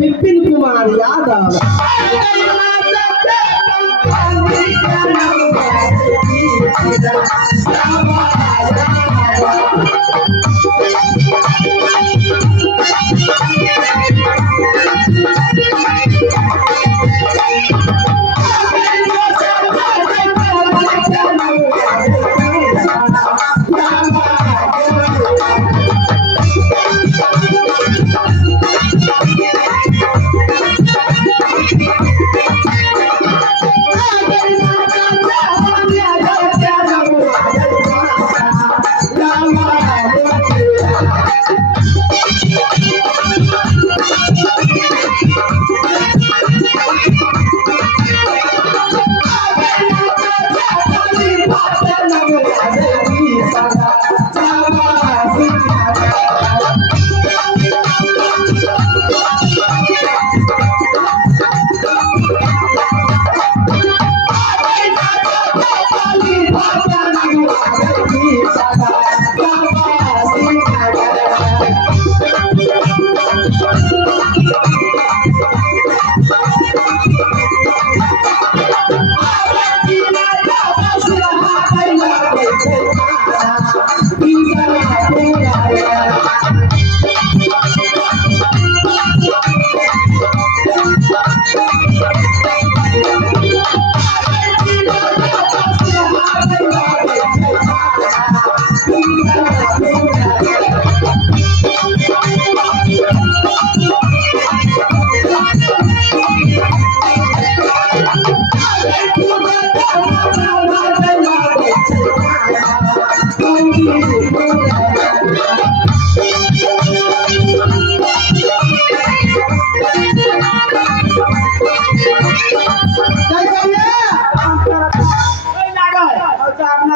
विपिन कुमार यादव।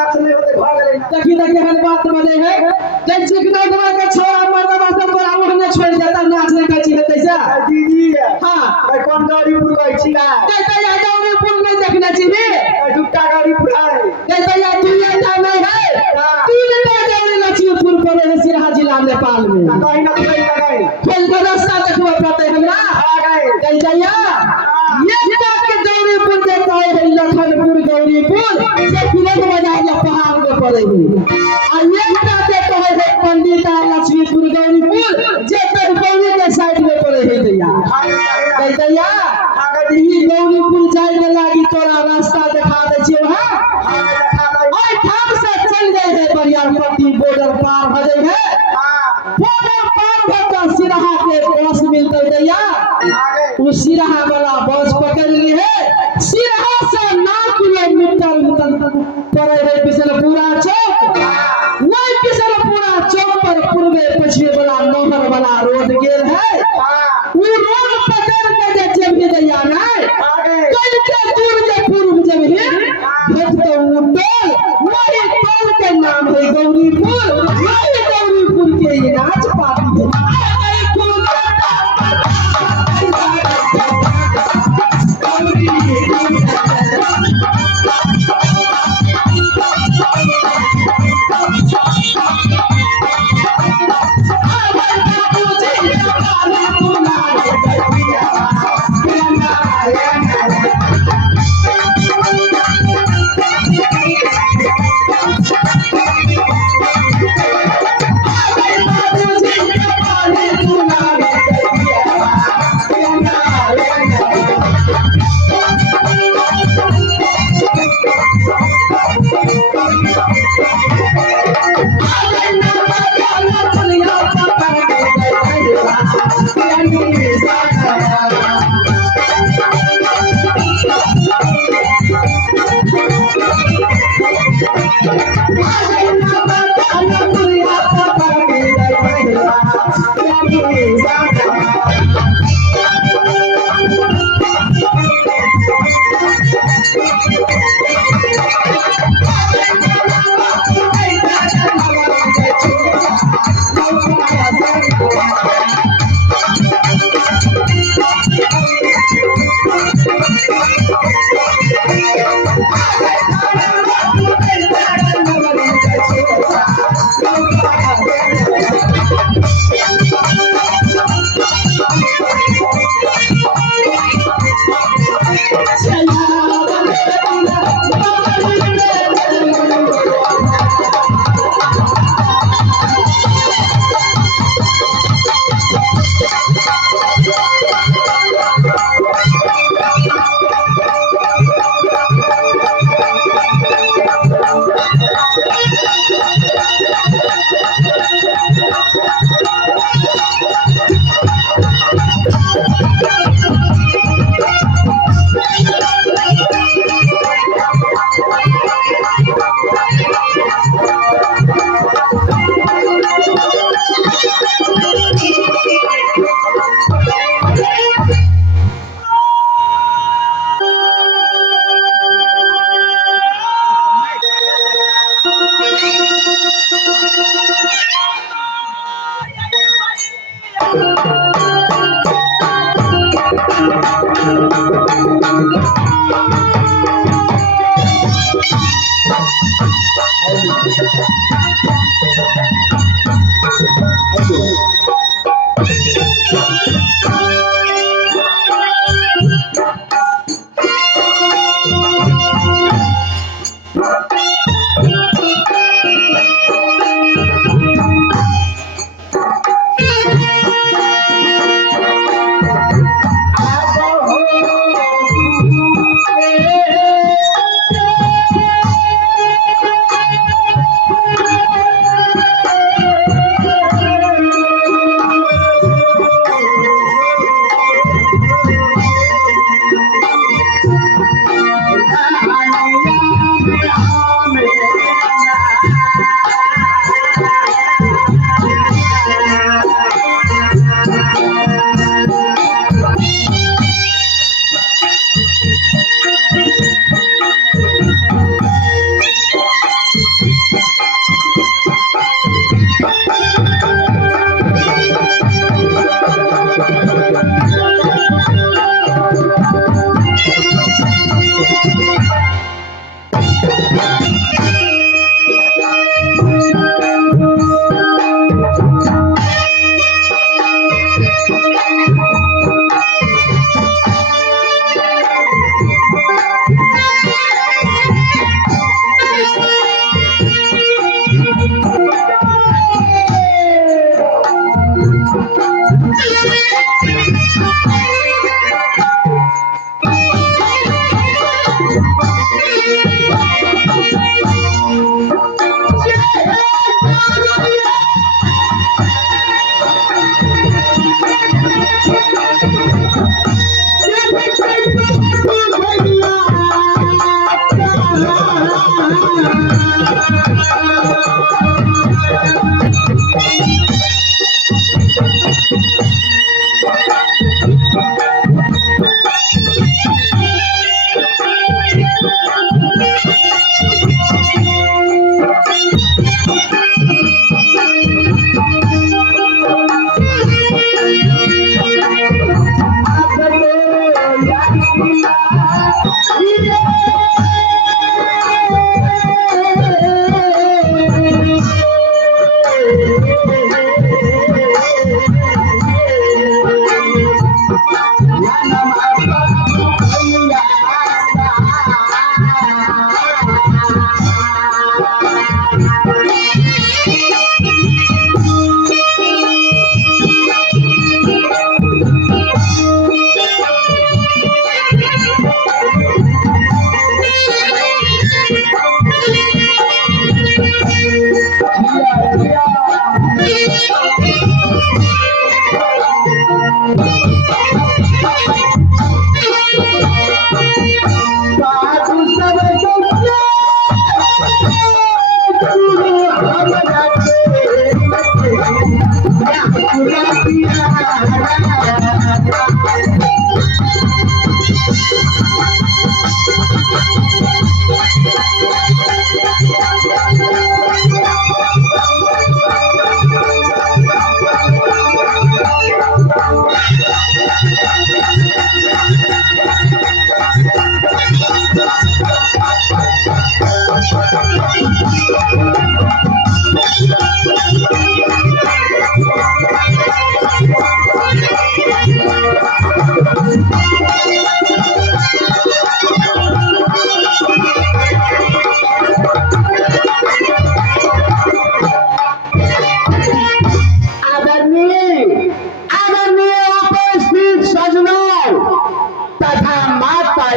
देखी देखी हर बात बने है जब चिकना दवा के छोरा मर्दवा सब पर आमुख छोड़ जाता नाचने का चीज तैसा दीदी हां भाई कौन गाड़ी पुर गई छी ना कहता या गाड़ी पुर नहीं देखना चाहिए दुटा गाड़ी पुर है कहता या तू ये नाम है तीन टा गाड़ी लची पुर पर है सिरहा जिला नेपाल में कहीं ना कहीं लगाई खोल के रास्ता देखबो पड़ते हमरा आ गए कहता या ये बात के गौरी पुर देता है लखनपुर गौरी पुर से फिरत बाजार या पहाड़ के पड़े है आ ये बात तो है पंडित लक्ष्मीपुर गौरी पुर जे तर गौरी के साइड में पड़े है भैया कहता या अगर ई गौरी पुर जाए के लागी तोरा रास्ता दिखा दे छी हां ओए ठाम से चल गए है बरियारपट्टी बॉर्डर पार हो जाए है बॉर्डर पार होता सिरहा के बस मिलते भैया उस सिरहा वाला बस पकड़ ली है सिरहा से 9 किलोमीटर पड़े है बिशनपुरा चौक वही बिशनपुरा चौक पर पूर्वे पश्चिम वाला नहर वाला रोड गेल है वो रोड पकड़ के जब भी दैया नहीं कल के दूर जे पूर्व जब ही भेट तो उठल वही टोल के नाम है गौरीपुर वही गौरीपुर के नाच पार्टी है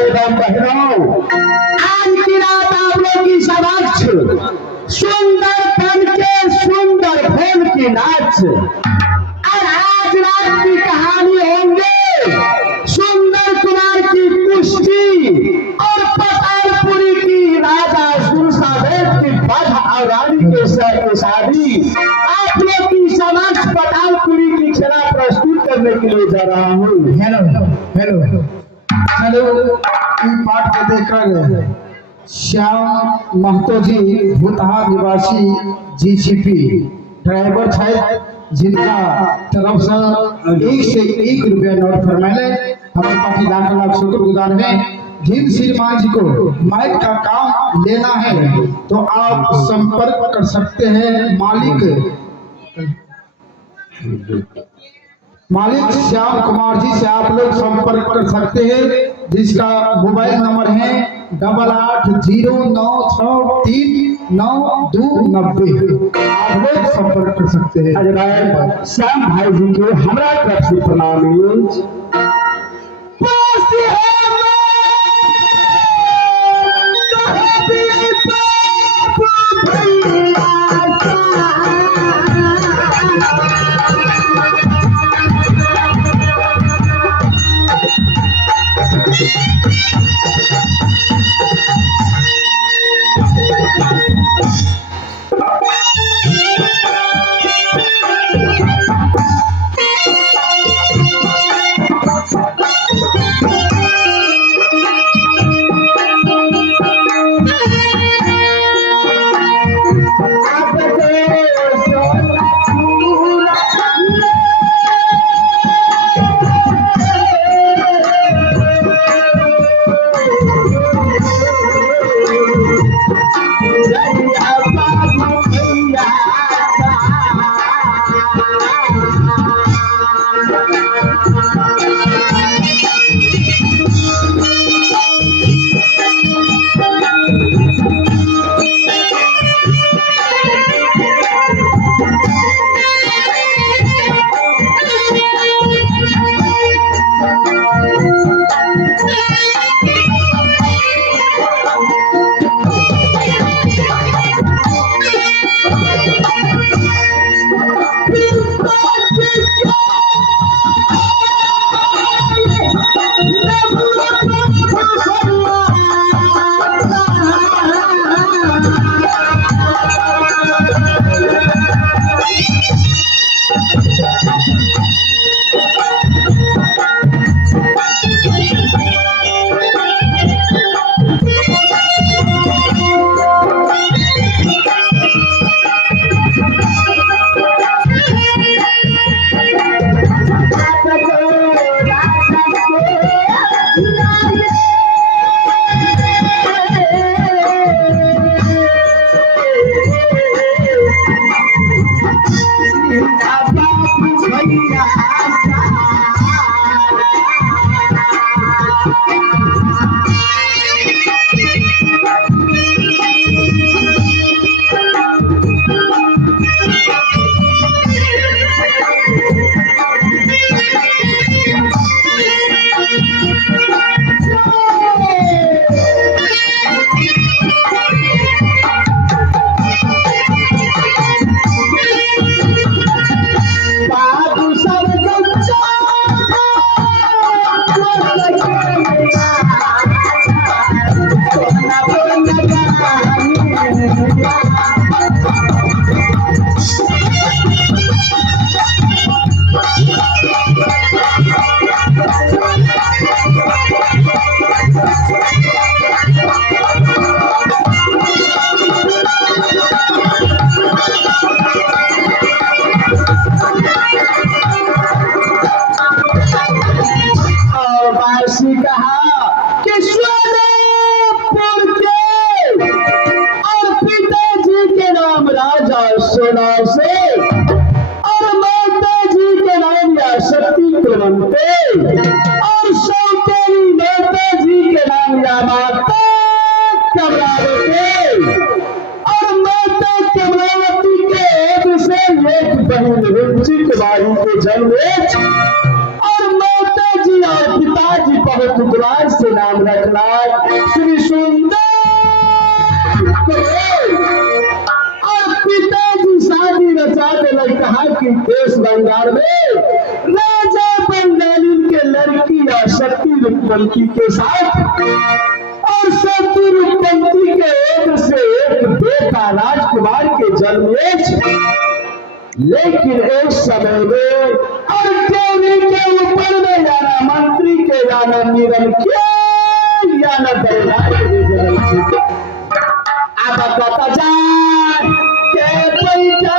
एवं बहनों, आज की रात आप लोग की समक्ष सुंदर बन के सुंदर फूल की नाच और आज रात की कहानी होंगे सुंदर कुमार की कुश्ती और पतालपुरी की राजा सुरसावेद की बध और रानी के शादी। आप लोग की समक्ष पतालपुरी की खेला प्रस्तुत करने के लिए जा रहा हूँ। हेलो चलो इन पाठ को देखकर श्याम महतो जी भूतहा निवासी जीसीपी ड्राइवर शायद जिनका तरफ से 1 रुपया नोट फरमाइले हमारे पार्टी लाख शुक्रगुजार हैं। जिन श्रीमान जी को माइक का काम लेना है तो आप संपर्क कर सकते हैं। मालिक श्याम कुमार जी से आप लोग संपर्क कर सकते हैं, जिसका मोबाइल नंबर है 8809639290। आप लोग संपर्क कर सकते हैं। अरे भाई श्याम भाई जी के हमारा तरफ से प्रणाम। सोना से और माता जी के नाम या शक्ति कुलवंते और सौतेरी माता जी के नाम या माता कमलावती और माता कमलावती के एक से एक बहन रुचिक बाई के जन्म और माता जी और पिताजी बहुत दुलार से नाम रखना श्री सुंदर कहा कि देश बंगाल में राजा बंगाली के लड़की या सती रूपवंती के साथ और सती रूपवंती के एक से एक बेटा राजकुमार के जन्म लेकिन एक समय में और देवी के ऊपर में जाना मंत्री के जाना निरम के जाना दरबार के अब पता जाए के पैसा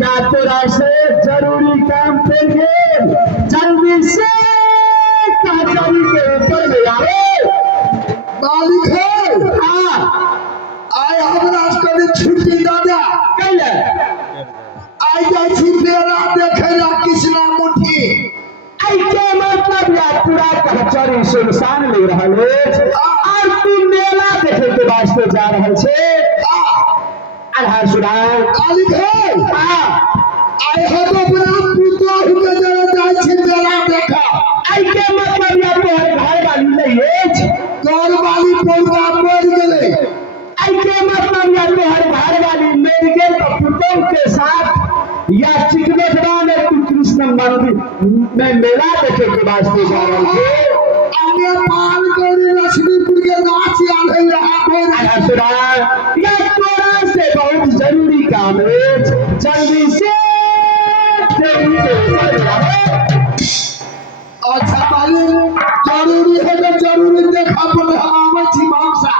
या तोरा से जरूरी काम पे जल्दी से कचहरी के ऊपर ले आओ। मालिक है हाँ आय हमरा कभी छुट्टी दादा कैले आय जाइ छी मेला देखे ला कृष्णा मुठी ऐसे मतलब या पूरा कचहरी सुनसान ले रहल है और तू मेला देखे के वास्ते जा रहल छे। आधार सुधार मालिक है हाँ आय हम अपना पुतला के जरा जाइ छी मेला देखा ऐसे मतलब या तोहर घर वाली नहीं है घर वाली पोलवा मर गेले ऐसे मतलब या तोहर घर वाली मेरी गेल तो पुतों के साथ या चिकनेटवा में तू कृष्ण मंदिर में मेला देखे के वास्ते जा रहे थे। अन्य पाल गौरी लक्ष्मीपुर के नाच आल है यहाँ सुधार या तोरा से बहुत जरूरी काम है जल्दी से जल्दी अच्छा मालिक जरूरी है तो जरूरी देखा पड़े हम आवे छी मामसा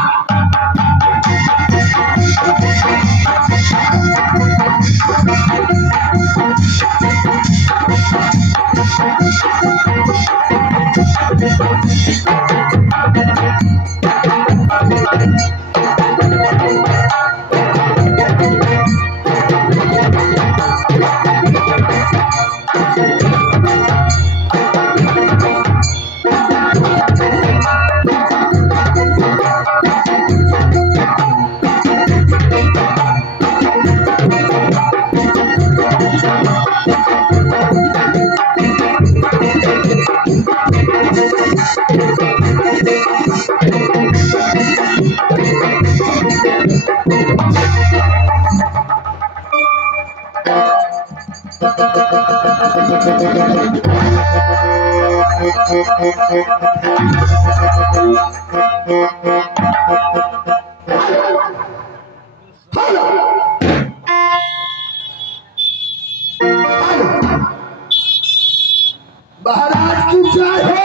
महाराज की जय हो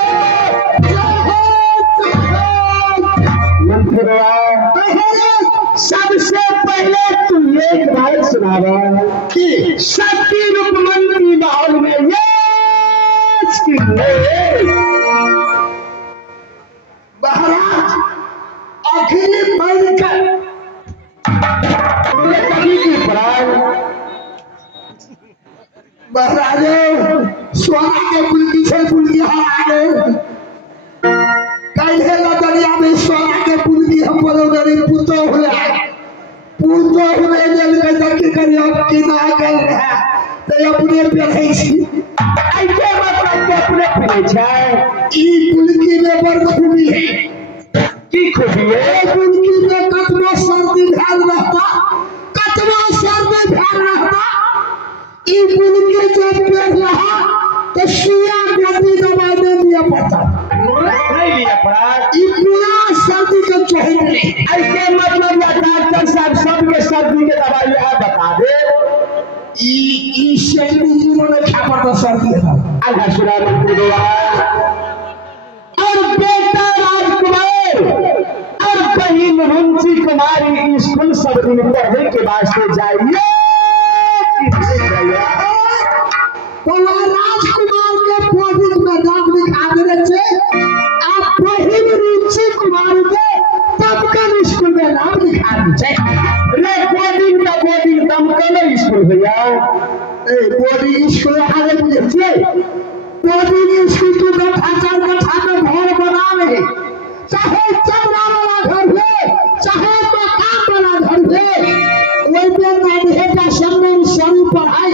सबसे पहले तू एक बात सुनावा कि शक्ति रूपमंत्री माहौल में महाराज आखिरी मर कर महाराज सोना के पुल पीछे पुल आ गए कल दरिया में सोना के पुल की हम बड़ोदरी पुतो हुए जल के दकी करी अब की ना गल रहा तो अपने बैठे छी ऐसे मतलब के अपने पीने छै ई पुल की में बड़ खूबी है की खूबी है पुल की में कतवा सर्दी भेल रहता कतवा सर्दी भेल रहता ई पुल के जो पेड़ रहा तो सुइया गोदी दबा दे दिया पड़ता नहीं लिया पड़ा ई पूरा दिन रुचि कुमारी स्कूल सब दिन पढ़े के वास्ते जाइए। तो वह राजकुमार के बोर्डिंग में नाम लिखा देने से आप बहिन रुचि कुमार के दमकल स्कूल में नाम लिखा दीजिए। बोर्डिंग का बोर्डिंग दमकल स्कूल भैया। बोर्डिंग स्कूल आगे देखिए, बोर्डिंग स्कूल की कथा में घर बना रहे, चाहे चमड़ा वाला घर है चाहे मकान वाला घर है, वही पे का सामने सभी पढ़ाई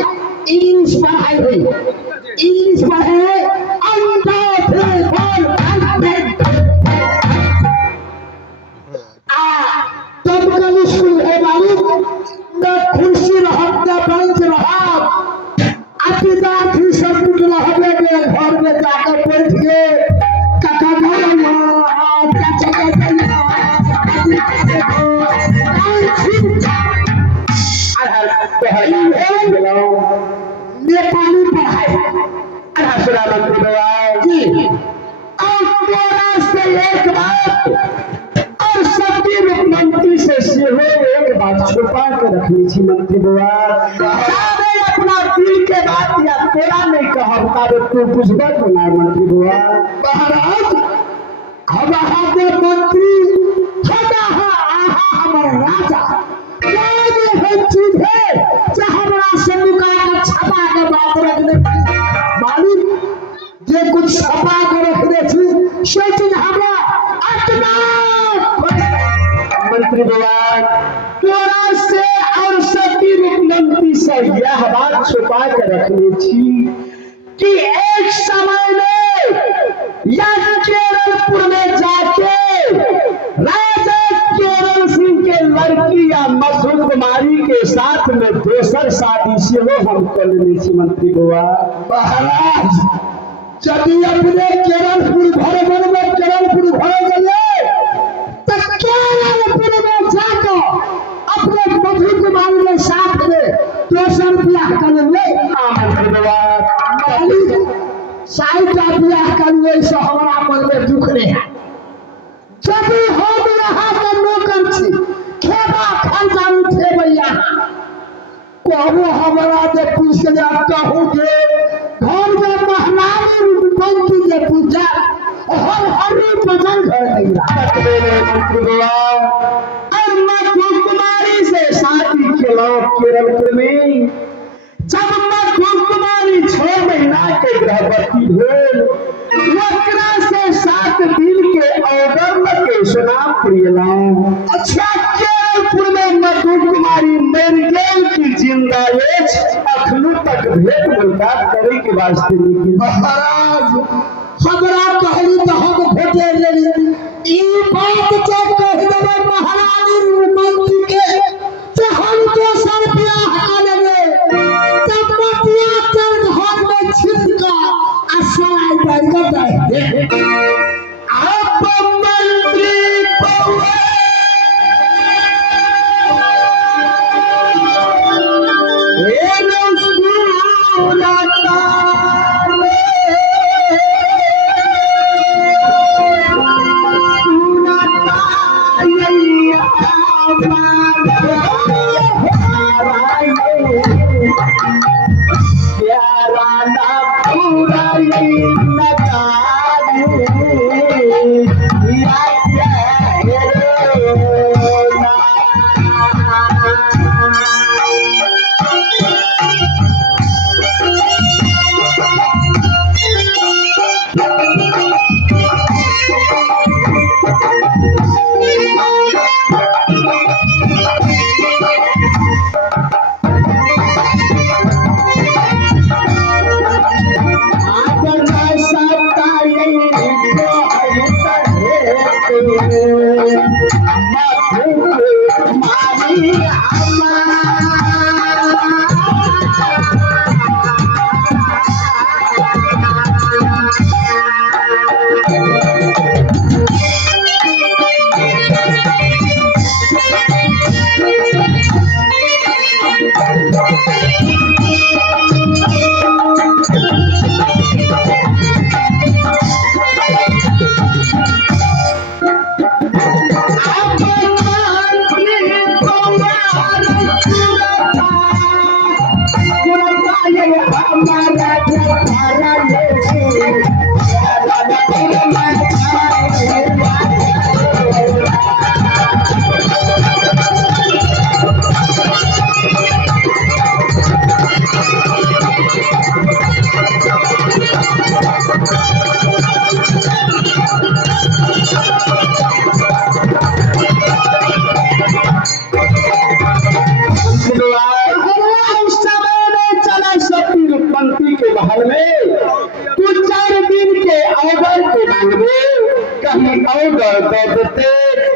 इंग्लिश पढ़ाई हुई, इंग्लिश पढ़ाई दमकल स्कूल है मालूम न कुर्सी रहत न बेंच रहत, विद्यार्थी सब कुछ रहबे के घर में जाकर बैठ के काका नेपाली पढ़ाई जी। और से एक बात और सभी मंत्री से एक बात छुपा के रखनी थी मंत्री बुआ। अपना दिल के बात या तेरा नहीं कहब तारे तू बुझबे तो ना मंत्री बुआ। महाराज हम आगे मंत्री हमारे राजा है चीज है चाहे हमारा समुका का छपा के बात रख दे मालूम जे कुछ छपा के रख दे छी से चीज हमरा अतना मंत्री बुआ तोरा से और सभी मंत्री से यह बात छुपा के रखनी थी कि एक समय में या केरलपुर में जाके राजा केरल सिंह के लड़की या मधु कुमारी के साथ में दोसर शादी से हो हम कर लेनी थी मंत्री बुआ। महाराज यदि अपने केरलपुर घर बनबे केरलपुर घर गए तो केरलपुर में जाकर अपने मधु कुमारी के साथ में दोसर ब्याह कर ले। मंत्री बुआ साइड का ब्याह करने से हमारा मन में दुख नहीं है। जब हम यहाँ के नौकर छी खेबा खर्चा उठे भैया कहू हमारा जे पूछ के आप कहूँगे घर में महलानी मंत्री के पूजा हर हरी बदल घर मंत्री बुआ और मधु कुमारी से शादी खेलो केरलपुर में। जब मधु कुमारी 6 महीना के गर्भवती भेल वकरा से 7 दिन के ऑर्डर के सुनाम प्रियलाम। अच्छा केरलपुर में मधु कुमारी मर गेल की जिंदा एछ अखनू तक भेंट मुलाकात करे के वास्ते निकल। महाराज हमरा कहली तो हम भेटे लेली ई बात के कह देबे महारानी मंत्री के जे हम दोसर ब्याह कर लेबे तब मटिया चल घर में छिपका आ सराय डाल के दे आप मंत्री बउआ ए रसूलता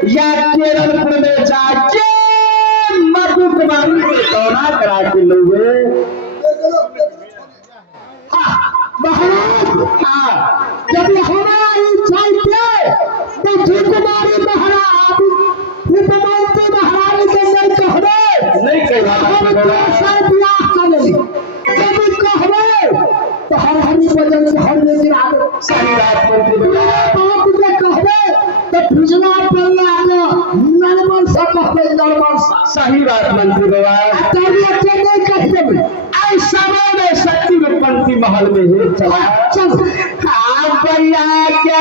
या केरलपुर में जाके मधु कुमारी के दौरा करा के लोगे। महाराज जब हमारी चाहिए मधु कुमारी महाराज उपमंत्री महाराज के नहीं कहबे नहीं ब्याह करे यदि कहबे तो हर हरी वजन से हर में गिरा दो। सही बात बात जे कहबे तो भुजना पड़ना आगे नरमन से कहबे नरमन से। सही बात मंत्री बाबा तभी अच्छे नहीं कहते ऐसा में शक्ति रूपंती महल में ही चला चल क्या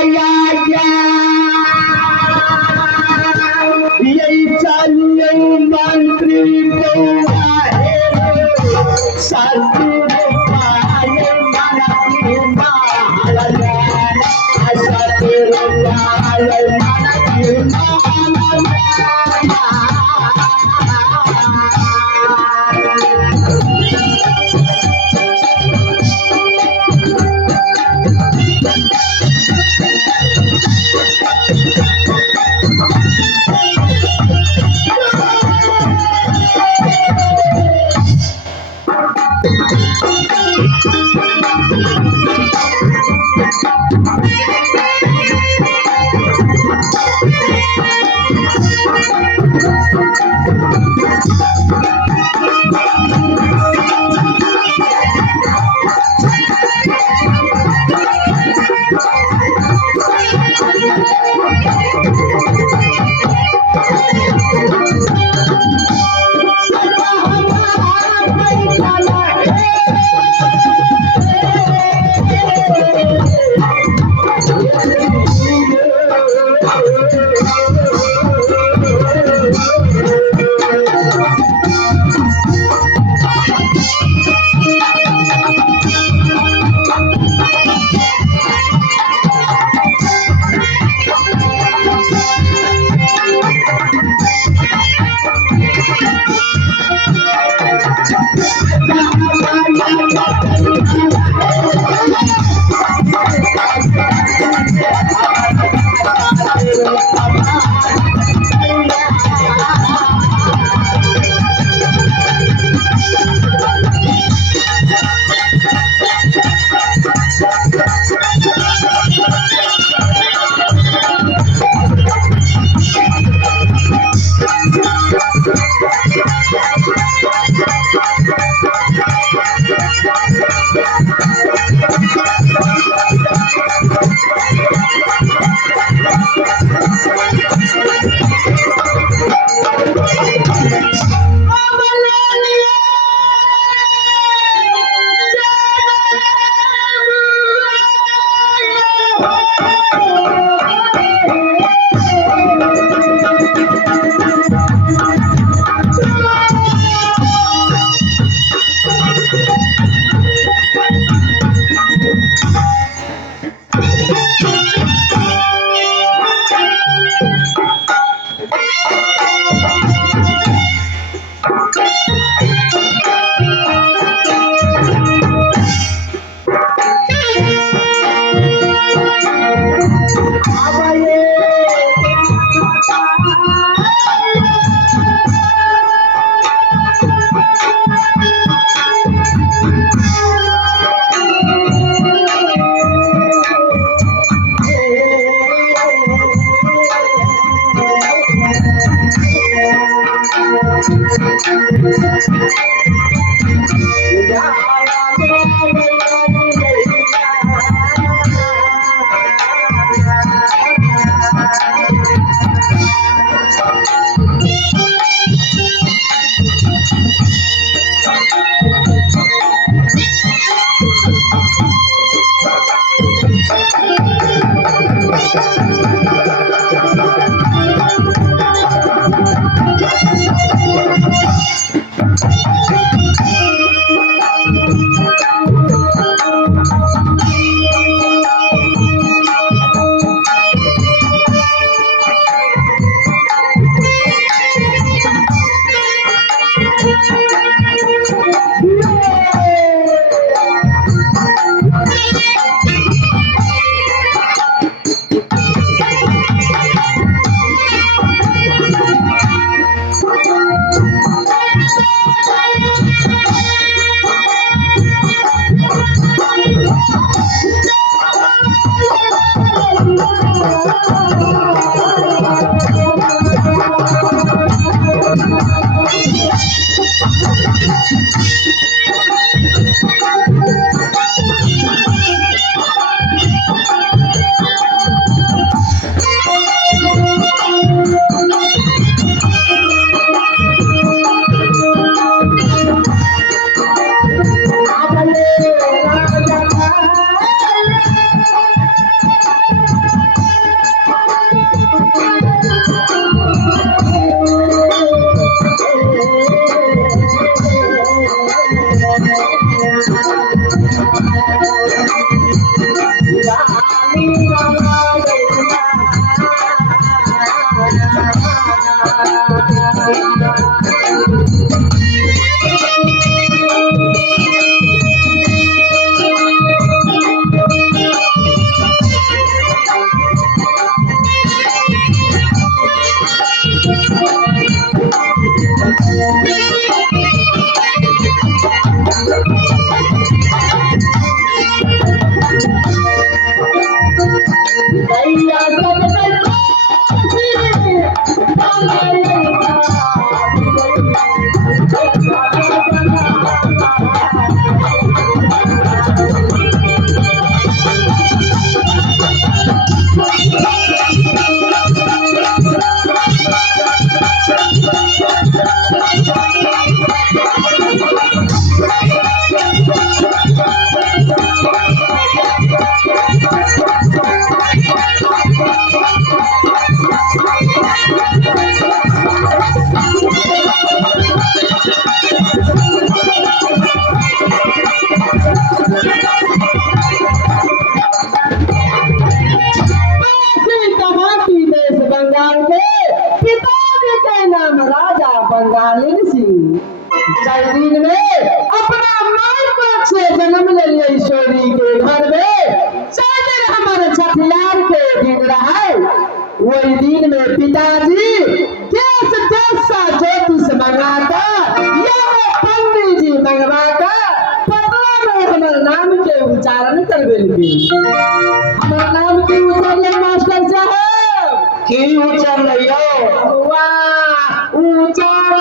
यही चाहिए मंत्री बउआ है शांति कहाँ की देश बंगाल के पिता के नाम राजा बंगाली सिंह जल्दीन में अपना माई को से जन्म ले लिया ईश्वरी के घर में चाहे हमारे छठियार के दिन रहा वही दिन में पिताजी देश जैसा ज्योतिष मंगाकर या पंडित जी मंगवाकर पटना में हमारे नाम के उच्चारण करवेलके हमारे नाम के उच्चारण मास्टर साहब की उच्चार लियो वाह उच्चारण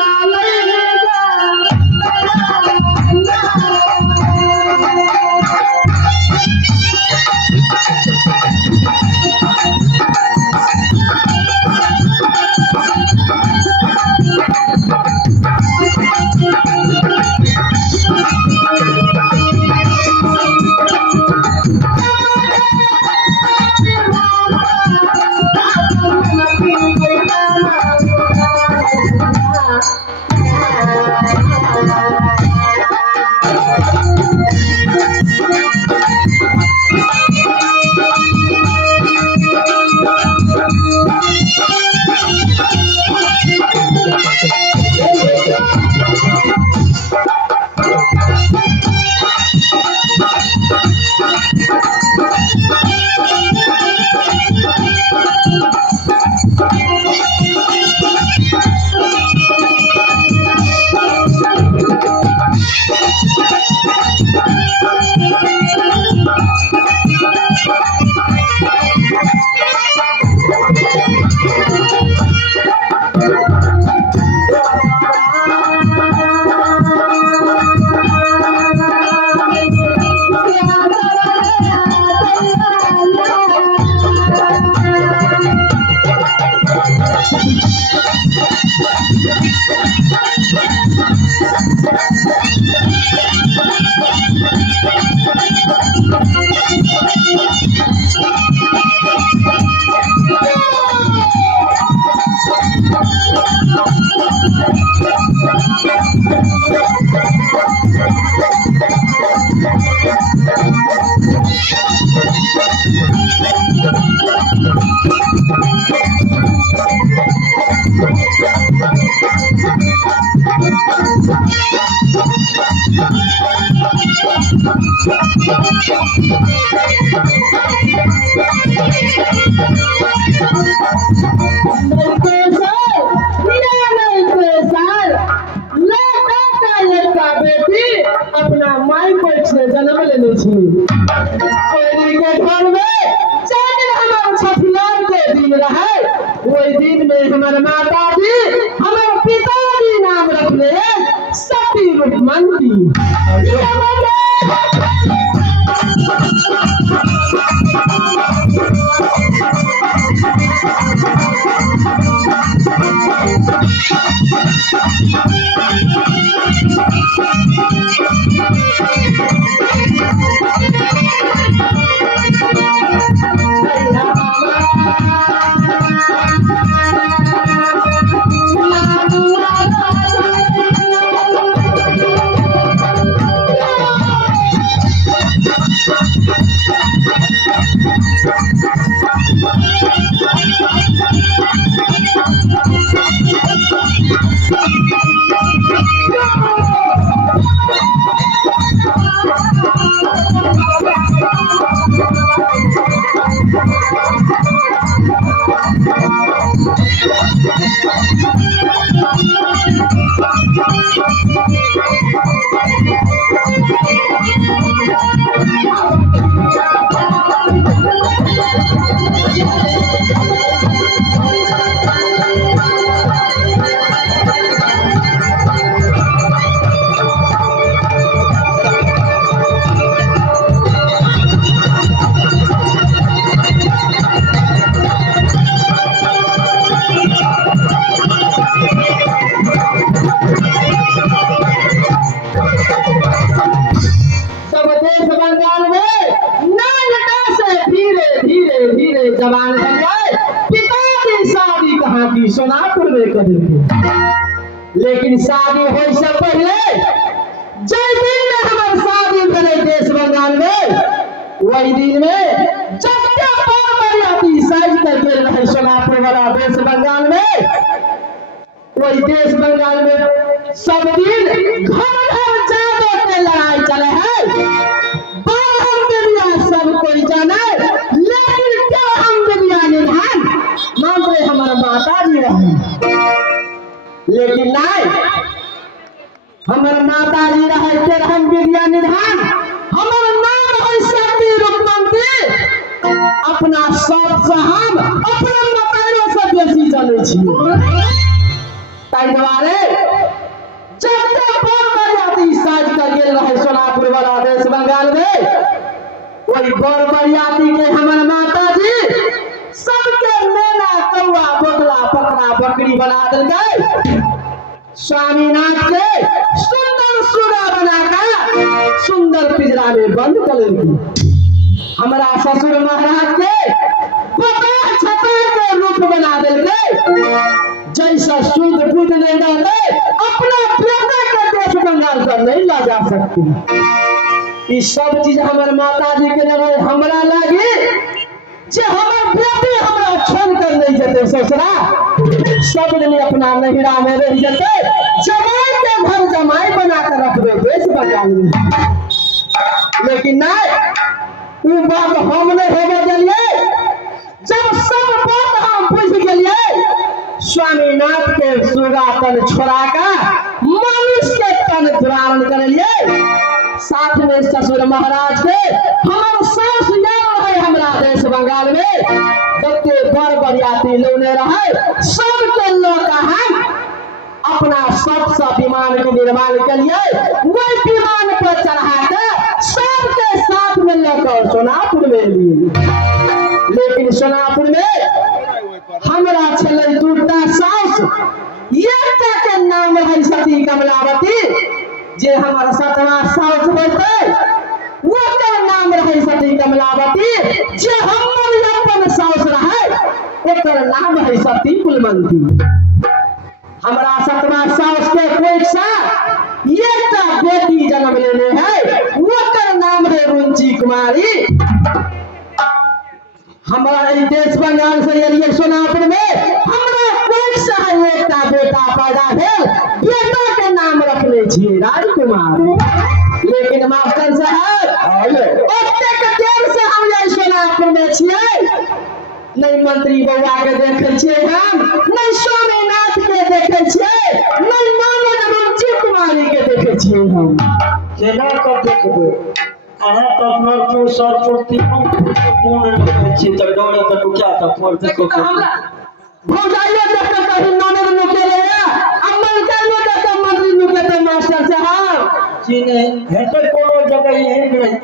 अपना माई पेट से जन्म लेने छी सोनी के घर में चाहे हमारे छठियार के दिन रहे वही दिन में हमारे माता जी हमारे पिताजी नाम रखले सती रूपमंती सब देश बंगाल में नायका से धीरे धीरे धीरे जवान बन गए। पिता की शादी कहाँ की सोनापुर में कर दी। लेकिन शादी होने से पहले जय दिन में हमारे शादी करे देश बंगाल में, वही दिन में जब बरियाती साइज कर गेल रहे सोनापुर वाला देश बंगाल में, वही देश बंगाल में सब दिन घर घर जादू के लड़ाई चले है। बाहर दुनिया सब कोई जाने, लेकिन क्या हम दुनिया निधान मानते हमारे माता जी रहे। लेकिन नहीं, हमारे माता जी रहे फिर हम विद्या निधान। हमारा नाम है शक्ति रूपमंत्री। अपना सब से हम अपने मकानों से बेसी जाने छिए। ताई द्वारे जब तक बरियाती साज कर गेल रहे सोनापुर वाला देश बंगाल में, वही बरियाती के हमारे माता जी सबके मेना कौआ बोतला पकड़ा बकरी बना दे गए। स्वामीनाथ के सुंदर सुगा बनाकर सुंदर पिंजरा में बंद कर दी। हमारा ससुर महाराज के पता छपा के रूप बना दे गए। जैसा शुद्ध बुद्ध नहीं रहते, अपना बेटा के देश बंगाल पर नहीं ला जा सकती। ये सब चीज हमारे माता जी के रहे हमरा लगे जे हमारे बेटे हमरा छोड़ कर नहीं जाते ससुरा। सब दिन अपना नहिरा में रह जाते, जमाई के घर जमाई बना कर रख दे देश बंगाल में। लेकिन नहीं, वो बात हम नहीं होगा जलिए। जब सब बात हम बुझ गए, स्वामीनाथ के सुगा तन छोड़ा कर मनुष्य के तन धारण कर लिए। साथ में ससुर महाराज के हमारे सास याद है हमारा देश बंगाल में जबकि बरियाती लोने रहे। सबके लोग हम अपना सबसे विमान के निर्माण के लिए वही विमान पर चढ़ा कर सबके साथ में लेकर सोनापुर में लिए। लेकिन सोनापुर में हमारा छले दूटा सास, एक के नाम है सती कमलावती, जे हमारा सतवा सास होते वो के नाम रहे सती कमलावती, जे हमर अपन सास रहे एकर नाम है सती कुलमंती। हमारा सतवा सास के कोई सा एक बेटी जन्म लेने है, वो कर नाम है रुचि कुमारी। हमारा देश बंगाल से ये सोनापुर में हमारा कोई सा एक बेटा पैदा है, बेटा के नाम रखने छिए राजकुमार। लेकिन मास्टर साहब देर से हम ये सोनापुर में छिए, नहीं मंत्री बउआ के देखे छिए हम, नहीं स्वामीनाथ के देखे छिए, नहीं मानव रुचि कुमारी के देखे छिए हम। केना कर देखबे अहाँ तो अपना को सर पूर्ति पूर्ण रखे छी त डरे त क्या त पर देखो हमरा भौजाइया तक कहीं नाने नुके रे अम्मन के नुके त मंत्री नुके त मास्टर साहब चीने हेते कोनो जगह ये नहीं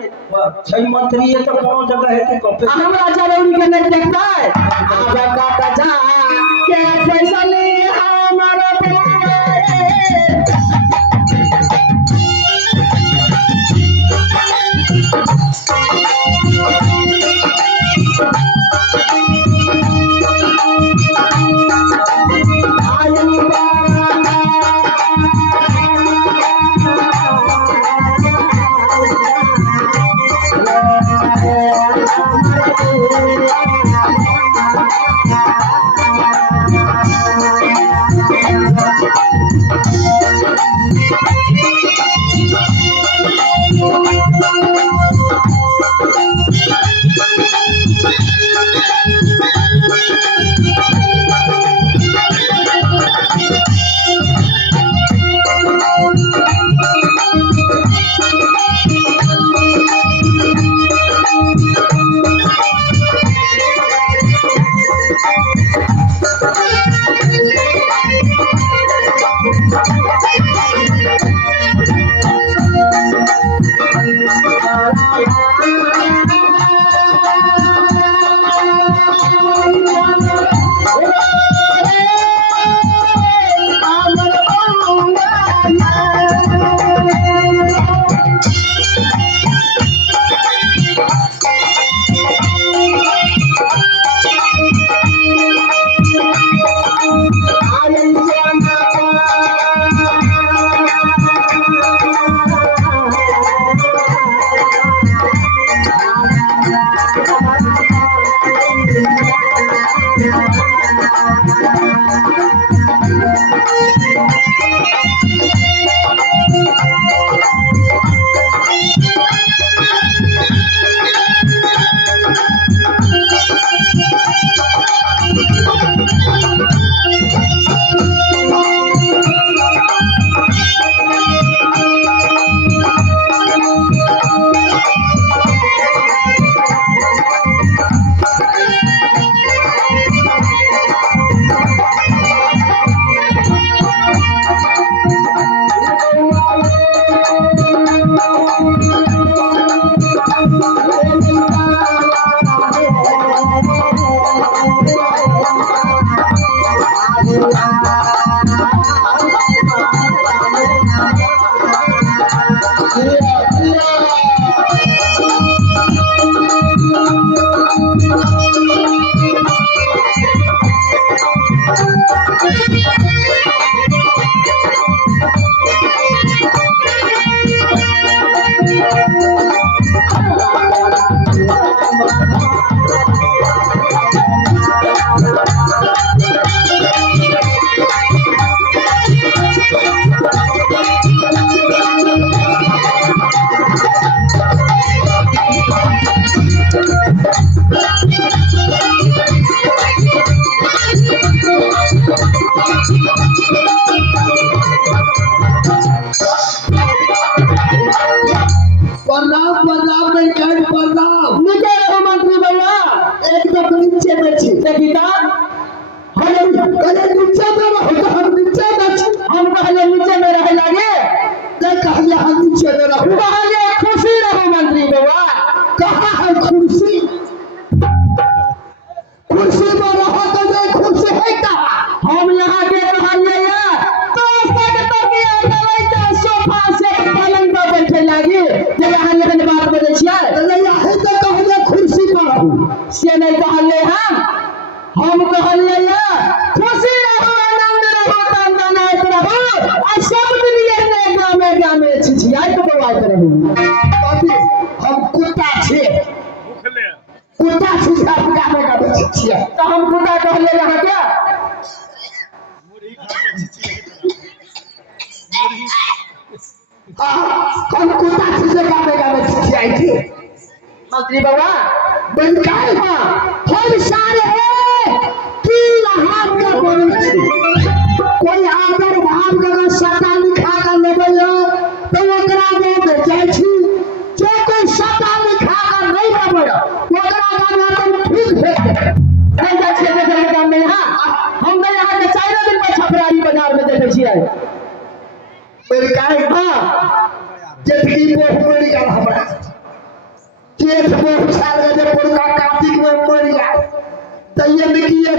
छै मंत्री है तो कोनो जगह हेते कपे हमरा जरूरी के नहीं देखता है। आबा काटा जा के फैसले हमारा प्रणाम प्रणाम नहीं कह प्रणाम नीचे रहो मंत्री भैया एकदम नीचे बैठी गीता कहे नीचे में रहो तो हम नीचे बैठे हम पहले नीचे में रह लगे कहले हम नीचे में रहो पहले खुशी रहो मंत्री भैया कहा है खुशी कुर्सी पर रहो तो नहीं खुशी है कहा हम यहाँ के कहलिए तो सट तकिया दवाई सोफा से पलंग पर बैठे लागी जब यहाँ लेकिन बात करे छियै नहीं आहे तो कहले कुर्सी पर रहू से नहीं कहले हम कहलिए खुशी रहो आनंद रहो तंदनाइत रहो आ सब दुनिया में गामे गामे छिछियाई तो बवाइत रहू अभी हम कुत्ता छे कुत्ता छिछा गामे गामे छिछिया तो हम कुत्ता कहले यहाँ क्या हम कुत्ता छिछे गामे गामे छिछियाई थी मंत्री बाबा बनकाई हम सारे की लहार का बोले कोई आदर भाव कर सटा लिखा कर लेबे तो ओकरा में जाय छी जो कोई सटा लिखा कर नहीं लेबे ओकरा गाम में ठीक भेट नहीं जा छे देखे गाम में यहां हम तो यहां के 4 दिन में छपरारी बाजार में देखे छियै बनकाई जेतकी बोहरी का हमरा जेठ बहुत साल के पुरका कार्तिक में मर गया तो ये देखिए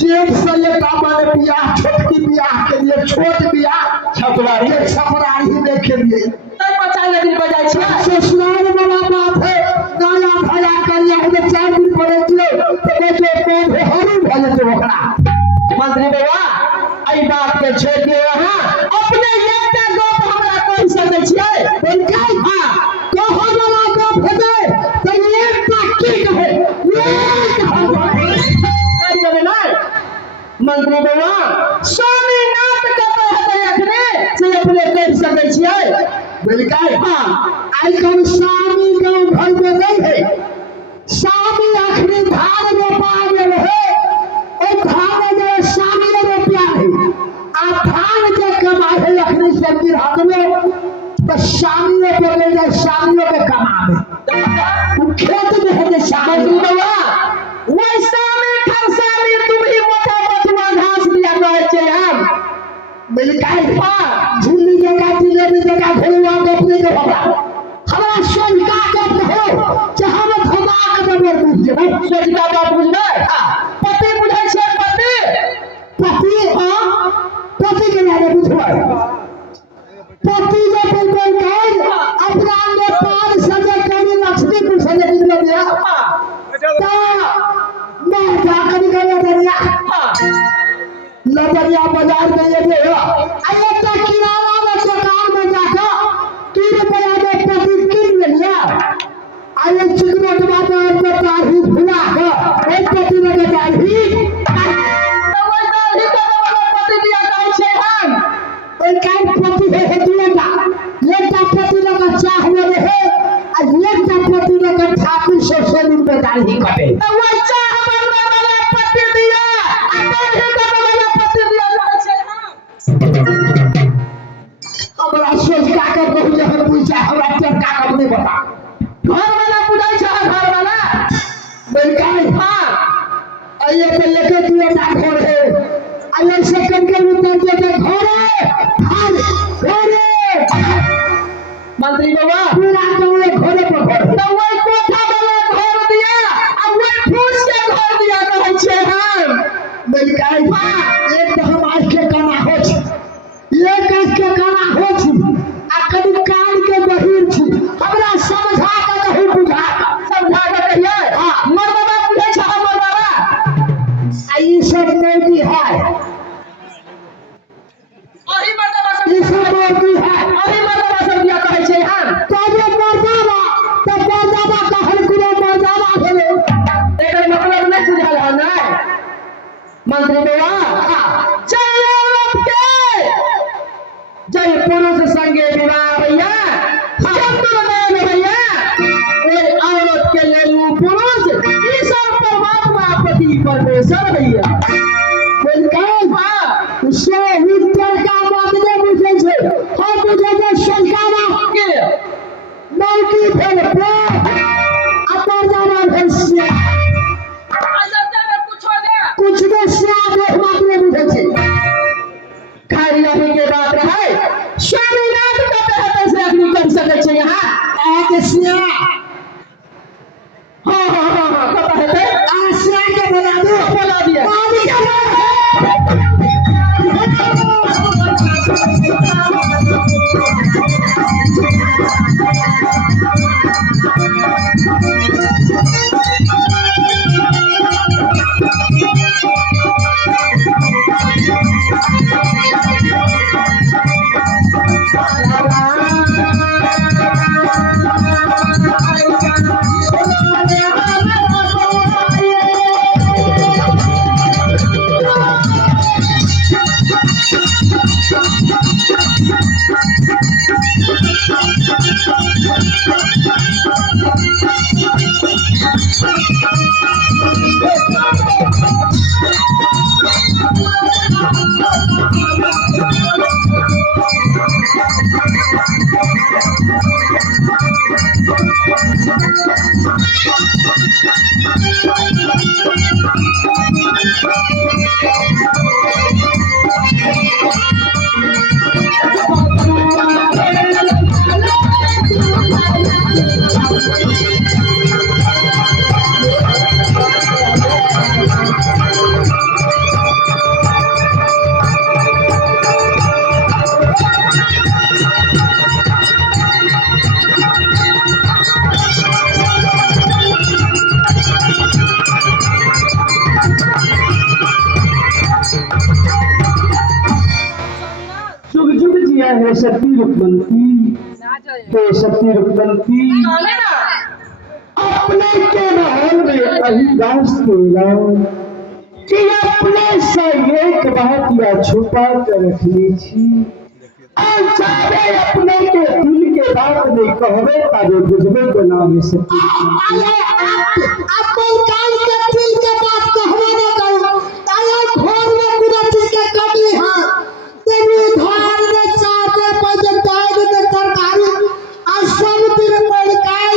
जेठ से ये कामा ने बियाह छोटकी बियाह के लिए छोट बियाह छपरारी देखे लिए तब बचाई दिन बजाई छै ससुराल वाला बात है नया भया करिया है 4 दिन पड़े दियो तो बेटे को हरु भले तो ओकरा मंत्री बाबा आई बात के छोड़ दियो यहां अपने एकटा गप हमरा कहि सकै छियै बनकाई कहो वाला गप हेतै तो एकटा की कहे मंत्री बाबा स्वामीनाथ कतौ हेतै अखने से अपने कहि सकै छियै बनकाई आई कम स्वामी गांव घर में नहीं है स्वामी अखने धान रोपा गेल है ओ धान जो स्वामी रोपया है आ धान के कमाई है अखने सबके हाथ में तो स्वामी बोले जाए स्वामी के कमावे खेत में है स्वामी बाबा वैसा में खरसा में तुम ही नहीं के बाबा हमारा सोचका करते हो जहां में धमाक नंबर बुझ जाए सोचका बात बुझबे पति बुझै छै पति हां पति के नाम बुझबै पति जे बोलबै काज अपना नेपाल संगे करी लक्ष्मीपुर संगे निकल गया ता मैं जाकर निकल गया लबरिया बाजार में ये दे अरे तो किराना में दुकान में जाकर 3 रुपया में पति किन लिया अरे चिकन टमाटर में दाढ़ी फुला कर एक पति में दाढ़ी तो वो दाढ़ी को पति दिया काहे छे हम ओइ काहे पति है दिया लेटा पति लगा चाह में रहे आ लेटा पति लगा ठाकुर से दिन पे दाढ़ी कटे तो वो चाह बनने वाला पति दिया हमरा सोच का कर बहुत जगह पूछा हमरा चल का कर नहीं बता घर वाला पूछै छ घर वाला बेलकाई हां आइए पे लेके तू ना घर है आइए सेकंड के उतर के घर है मंत्री बाबा पूरा गांव घरे पर घर तो वही कोठा वाला घर दिया अब वही फूस के घर दिया कहै छै हम बेलकाई एक तो हम आज के गाना हो छ एक आज के गाना हो छ आ कभी कान के बहिर छ हमरा समझा के नहीं बुझा समझा के कहिए हां मर्दबा पूछै छ हमर बाबा आ ई सब नहीं है अही मर्दबा सब ई सब नहीं है अही मर्दबा सब दिया कहै छै हम तबे मर्दबा त मर्दबा कहल गुरो मर्दबा भेले एकर मतलब नहीं बुझल है ना मंत्री बाबा जय औरत के जय पुरुष संगे विवाह भैया भैया औरत के ले पुरुष ईश्वर परमात्मा पति परमेश्वर भैया उससे उत्तर का बात नहीं बुझे छे हम बुझे छे संस्कार के मौकी भेल प्रेम अपन जाना भेल से कुछ में स्वाद एक बात नहीं बुझे छे खाई नहीं के बात रहे स्वामीनाथ का तहत से अपनी कर सके छे यहां आके सिया हां पता है आसिया के बना दिया है शक्ति रूपवंती हे शक्ति रूपवंती अपने के महल में अहिदास तेला कि अपने से एक बात या छुपा कर रखनी थी और चाहे अपने के दिल के बात नहीं कहवे तारे बुझबे के नाम से अपन कान के दिल के बात कहवे न करो ताया घर में पूरा चीज के कमी है तेरी धार में चाटे पंचायत में सरकारी और सब दिन पर काय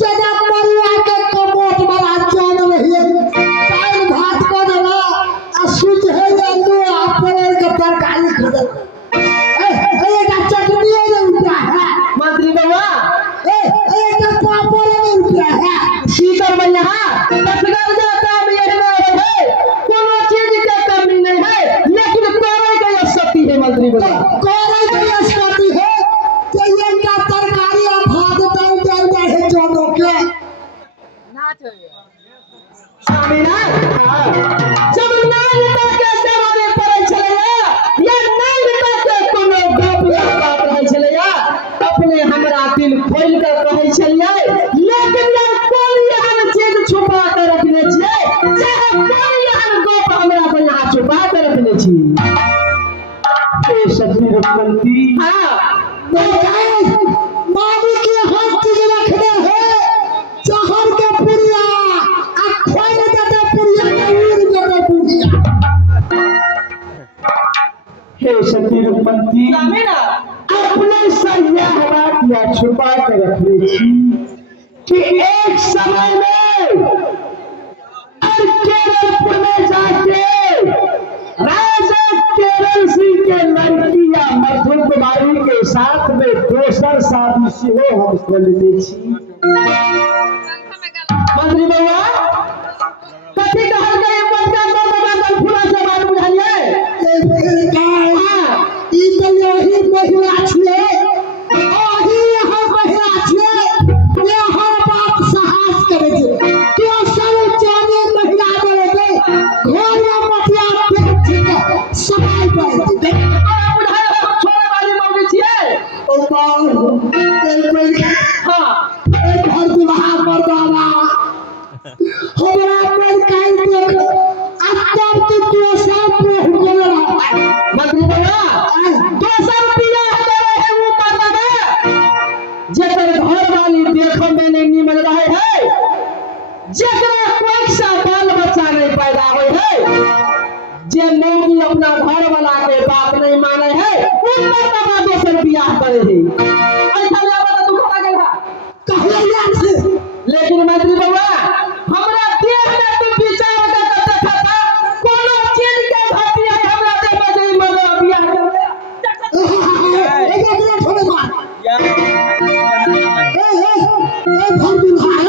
चना परिवा के कमोट बना चल रही दाल भात को देला आ सुच है आलू आप पर के तरकारी खरीद ए का चटनी है उनका है पंथी मामी के हाथ चीज रखने हैं चहर के पुरिया खोल देते पुरिया उड़ देते पुरिया। हे सती पंथी अपने सैया हरा छुपा कर रखने कि एक समय में केरलपुर में जाके राजा केरल सिंह के लड़की या मधु कुमारी के साथ में दोसर शादी से हम कर लेते छी। मंत्री बउआ कथी कहल गए बड़का बड़का फूला से बात बुझाइए ई तो यही महिला छिए ओही यहाँ महिला छिए ये हर बात साहस करे छै तो सब जाने महिला करे दे घर में मटिया फेंक छिए सफाई कर दे बुढ़ाई छोड़े वाली मौगी छिए ओ बाल हां घर विवाह मर्दाना हमरा पर काई देख अब तो दोसर पे हो गेल मंत्री बउआ दोसर बियाह करे है वो मर्दाना जेकर घर वाली देखो में नहीं निमन रहे है जेकरा कोई सा बाल बच्चा नहीं पैदा होय है जे मौगी अपना घर वाला के बात नहीं माने है वो मर्दाना दोसर बियाह करे है ऐसा लगा तो तू कहा गेल कहले यार लेकिन मंत्री बउआ हमरा देह में तू विचार कर देखा था कोनो चीज के भातिया हमरा देह में नहीं मने बियाह करे एकरा छोड़ दो ए घर विवाह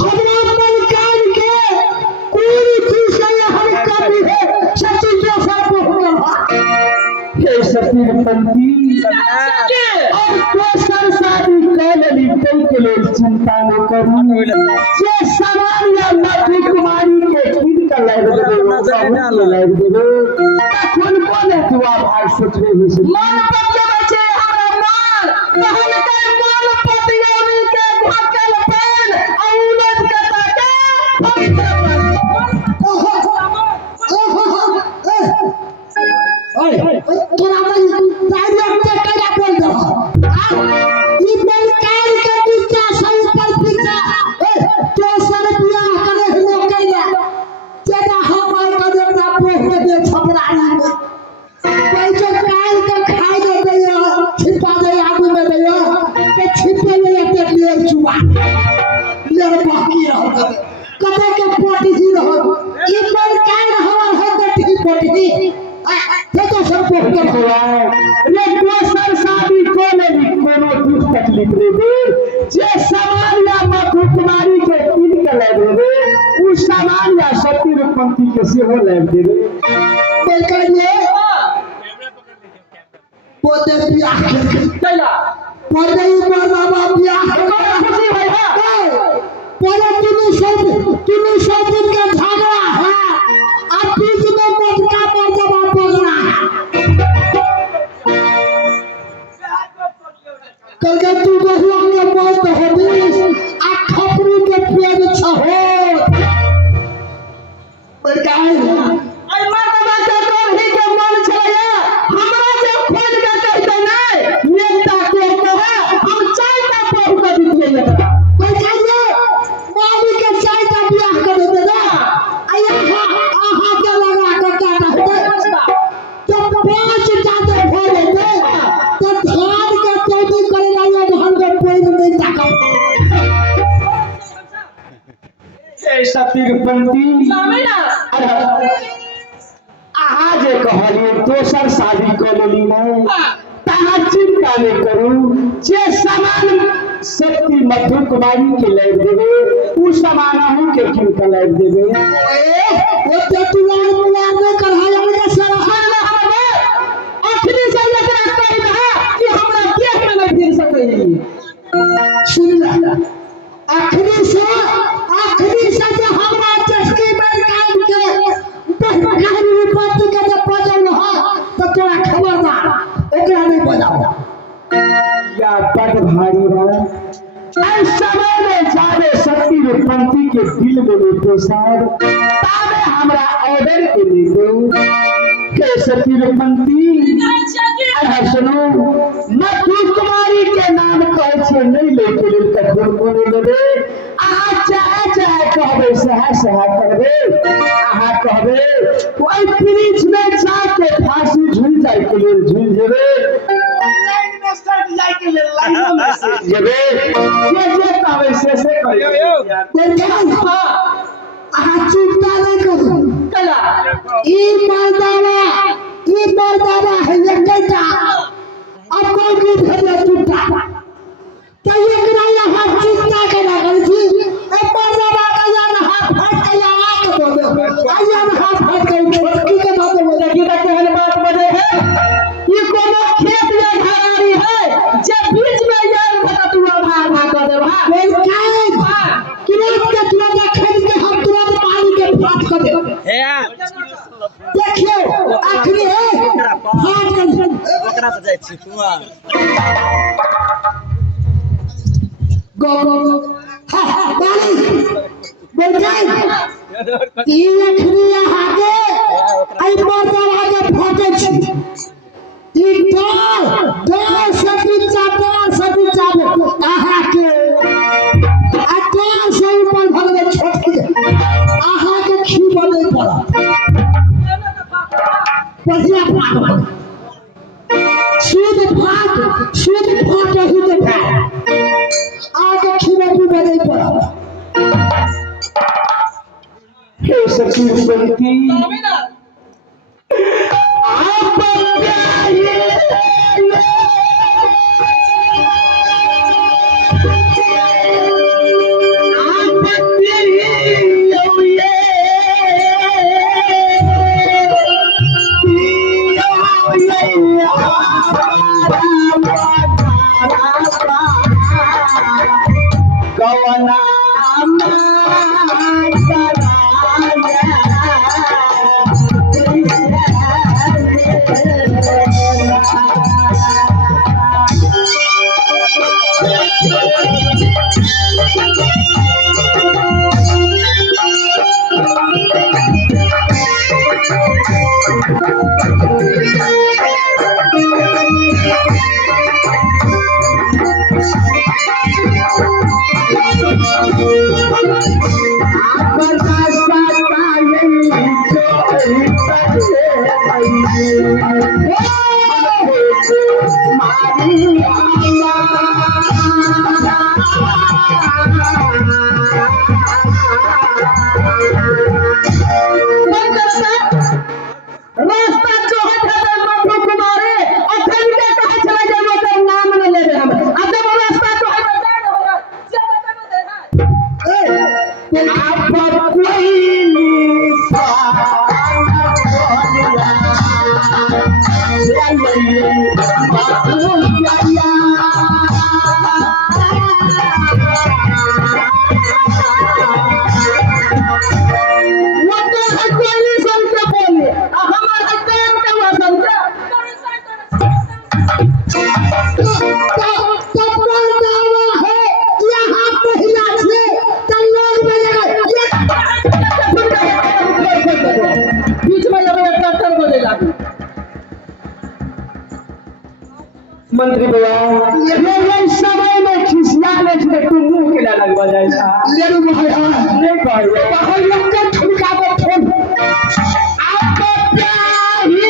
हमरा मन काज के कोई चीज नहीं हम कभी है सच्ची दोसर पे हो गेल हे सती पंथी अब दोसर शादी कर लेली कोई के लिए चिंता न करू जे सवाल या मधु कुमारी के खीर कर लाग देबे कौन कौन है तू आप आज सोच रहे हो मन पत्ते बचे हमरा मान कहन के मन पतियोनी के भटकल पैन औलद के ताके तोरा भाई डायरेक्ट पे करा बोल दो ई मेल काल के पीछा सही पर पीछा तो सर बियाह करे हो कैला तेरा हमार कदम ना पोह दे छपरानी में पैसा काल के खाए दे दियो छिपा दे आगू में दियो के छिपे ले ते ले चुआ ले बाकी रह कते के पोटी ही रह ई मेल काल हमार हो दे पोटी तो सब को हुआ रे दोसर शादी को नहीं कोनो दुख तकलीफ देबे जे सवाल या मधु कुमारी के तीन के ले देबे उ सवाल या सती पंथी के सेहो ले देबे बेकरिए पोते बियाह चला पोते ऊपर बाबा बियाह खुशी भाई हां पोते तीनों सब दिन का झगड़ा है अब बीच में मटका पर जवाब बोलना है कल के तू बहुआ के मौत होबी आ खपरू के पेड़ छहो पर काहे आई मर्दबा के तोर ही के मन छले हमरा जे खोज के कहते नहीं नेता के कहे हम चाहता बहु के दिए लगा पर काहे मामी के चाहता बियाह कर दे ना आया आहा के लगा के काटा होते तो पांच जाते भरे दे तो धान के तोड़ी करे ना ये धान के पेड़ नहीं ताका ए सती पंथी सामेना आहा जे कहलिए दोसर शादी कर लेली नहीं ताहा चिंता नहीं करू जे सामान शक्ति मधु कुमारी के ले देबे उ सामान अहू के किन के ले देबे वो पेटुआ मुला में करहाय हमके सरहार में हमके अखनी से एकरा कह दहा कि हमरा देह में नहीं फिर सके सुन ले अखनी से जे हमरा चस्की में काम के बहकानी विपत्ति के जे बजल ह तो तोरा खबरदार ओकरा नहीं बजाओ या बड़ भारी है ऐस समय में जाने शक्ति पंथी के दिल में लेते सार ताबे हमरा ऑर्डर के लेते सतीपंथी सुनो मधु कुमारी के नाम कहै नहीं लेके कठोर कोने लेबे अहाँ चाहे चाहे कहबे सह करबे अहाँ कहबे कोई फ्रिज में जाके फांसी झूल जाए के लिए झूल जेबे लाइन में सट जाए के लिए लाइन में से जेबे जे कहबे से करे अहाँ चिंता नहीं करू कला ई मर्दाना है एकटा अब कोई भी भेले टूटा तो एकरा यहाँ चिंता के लागल छी ए मर्दाना का यहाँ हाथ फट के यहाँ के बोलो आया हाथ फट के छोटकी के बात बोले की कहने बात बने है ये कोनो खेत या घरारी है जब बीच में यार बता तू आधा कर दे कोई काय तुरंत के तुरंत खेल के हम तुरंत पानी के फाट कर दे देखियो आखिरी है फाट कर ओकरा से जाइ छी कुआ गो हा बाली बोल जाए ई आखिरी आगे आई मर्दवा आगे फाटे छी ई दो सदी चाबो आहा के आकाश से ऊपर भगले छोटकी आहा के खी बने पड़ा बढ़िया फाट शुद्ध फाट ही तो फाट आगे खीरे भी बने पड़ा हे सतीपंथी आप मंत्री बाबा ये समय में खिसिया ले छे तू मुंह के लगवा जाय छा ले रू भाई नहीं कहबे बाहर लोग के ठुका को फोन आप प्याही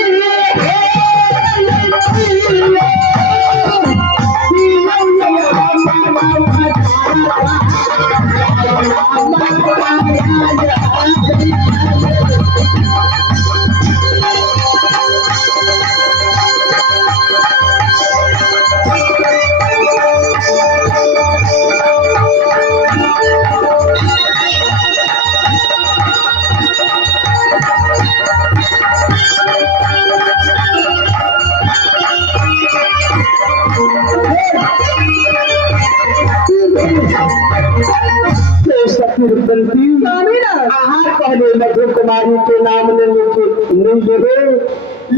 पहले मधु कुमारी के नाम नहीं लेबे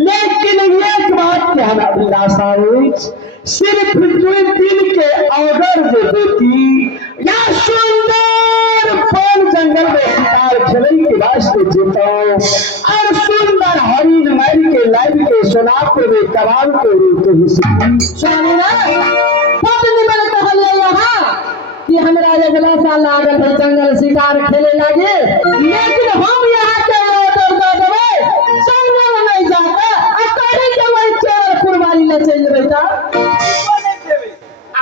लेकिन एक बात के हमरा अभिलाषा अछि सिर्फ दिल के अगर जे बेटी या सुंदर वन जंगल में शिकार खेले के वास्ते जेता और सुंदर हरिण मार के सोनापुर में कबाल के रूप में स्वामी ना पत्नी मैंने कहले यहाँ कि हमरा अगला साल लागल है जंगल शिकार खेले लागे, लेकिन हम यहाँ के ऑर्डर दे देवे जंगल नहीं जाके आ कहे के वही चोर कुर्बानी ले चल जेबै ता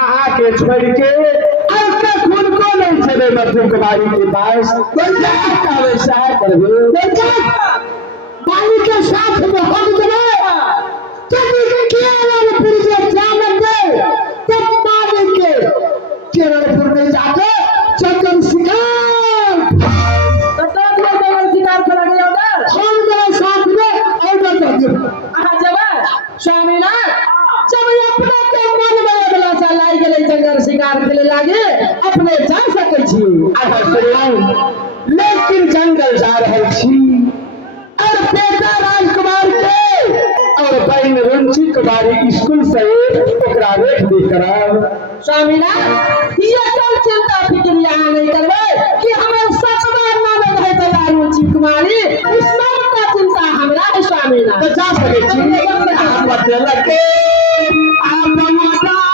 आहा के छोड़ के आपका खुद को नहीं चले मधु कुमारी के पास कोई का व्यवसाय करबे बाली के साथ में हम देवे कभी के केरलपुर से जान दे तब मारे के केरलपुर में जाके जंगल शिकार तो जंगल शिकार खेला गया उधर हम मेरे साथ में ऑर्डर कर दियो आहा जब स्वामी ना जब अपने के मन में अगला साल लाई गेले जंगल शिकार खेले लागे अपने जा सकै छी। आहा सुनो लेकिन जंगल जा रहे छी और बेटा राजकुमार के और बहन रुचि कुमारी स्कूल से ओकरा रेख दे कराव स्वामी ना ये कल चिंता फिक्र यहाँ नहीं करबे कि हमें सतवा नाम है तो रुचि कुमारी इस नाम का चिंता हमरा है स्वामी ना तो जा सके छी आप बतला के आप मदार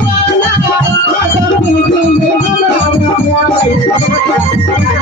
Yeah.